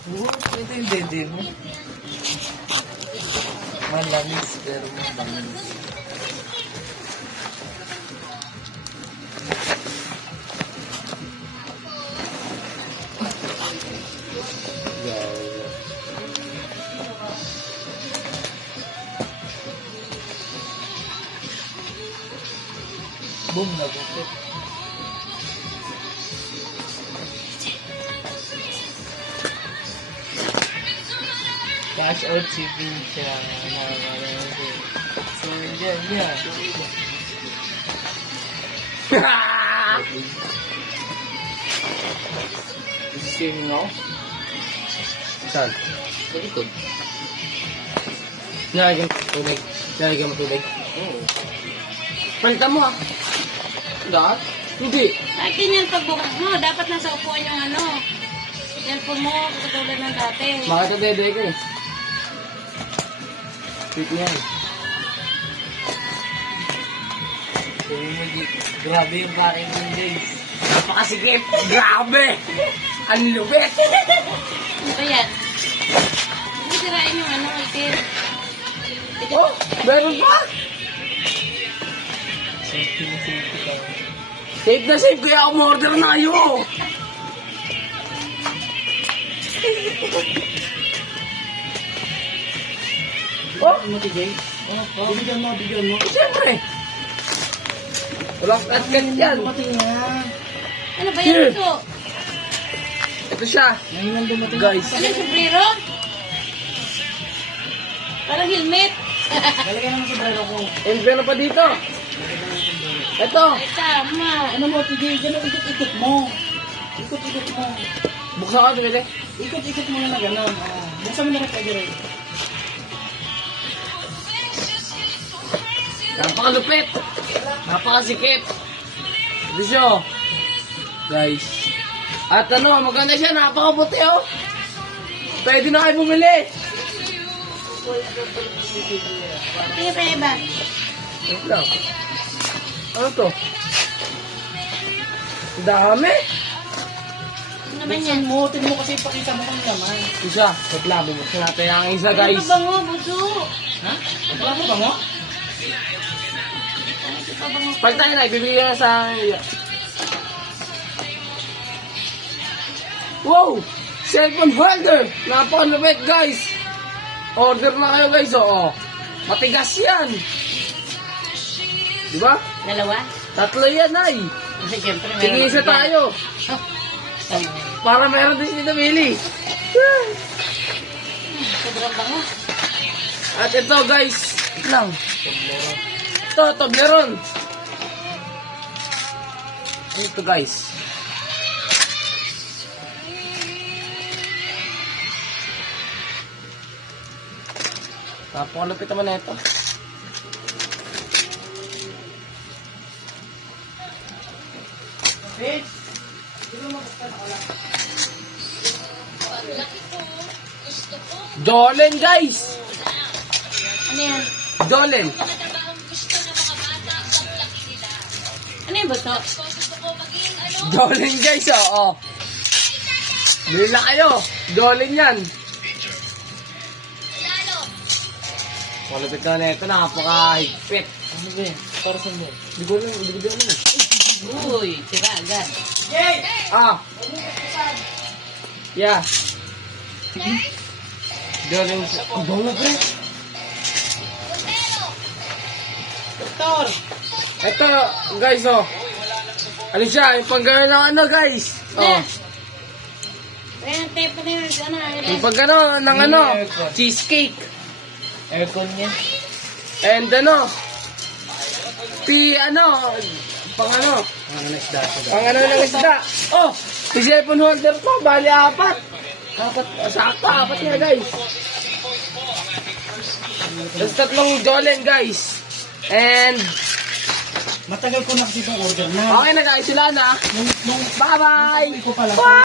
Ito yung dede mo. Malamis pero malamis. Boom na bukit. Cash out si Vincha. So, yan, yan. Is this game now? Saan? Sa likod. Nalagyan mo tubig. Nalagyan mo tubig. Oo. Palitan mo ah. Lahat? Hindi. Akin yan pagbukas mo. Dapat nasa upuan yung ano. Cellphone mo, katulad ng dati. Bakit ang dede ko eh? Sweet yan. Grabe yung paring yung guys. Napakasikip. Grabe! Ang lubit! Ano ba yan? Hindi sirain yung ano, itin. Oh! Meron pa! Safe na safe kaya ako order na kayo! Oh! Matigay? Oh, bigyan mo, bigyan mo. Siyempre! Walang kat-kat yan. Ano ba yan ito? Ito siya. Guys. Ano yung sombrero? Parang helmet. Lalagyan naman sombrero ko. Enveno pa dito. Ito. Ay, tama. Ano mo, tigil, gano'n ikot-ikot mo. Ikot-ikot mo. Buksan ka, tumili. Ikot-ikot mo na gano'n. Buksan mo na rin kayo rin. Napakalupit. Napakasikip. Ito siya. Guys. At ano, maganda siya. Napakabuti oh. Pwede na kayo bumili. Tingnan pa yung iba. Wait lang. Ano to? Dami. Ano naman yan? Tingnan mo kasi ipakita mo kung naman. Isa. Wait lang. Bubuksan natin ang isa Ano guys. ba bango, buso? Ha? Wala mo ba mo? Ano ba bango? Pag tayo na, ibibigay ka sa... Wow! Cellphone holder! Napakalupit guys! Order na kayo guys, oo. Matigas yan! Diba? Dalawa? Tatlo yan ay! Kasi siyempre meron. Sige isa tayo! Para meron din si Willie. Sobrang bango. At ito guys, ito lang. Ito, Toblerone. Ito guys. Napakalupit naman na ito. Dolen guys! Ano yan? Dolen! Ano yung buso? Dolen guys, oo. Bili na kayo. Dolen yan. Malupit na ito, napaka-higpit. Ano ba yan? Para saan mo? Hindi ko alam, hindi ko alam. Uy, sira agad. Ah! Yeah. Dolen. Ang bango pre. Doktor! Ito, guys, oh. Ano siya? Yung panggano ng ano, guys? Oh. Ayan, tape na yun. Yung panggano ng ano, cheesecake. Aircon niya. And ano, pang ano ng isda. Oh, si cellphone holder to, bali apat. Sakto, apat niya guys. Tapos tatlong Dolen guys. And, Matagal ko na kasi itong order na. okay na guys, sila na. Nung Bye-bye! ko pala.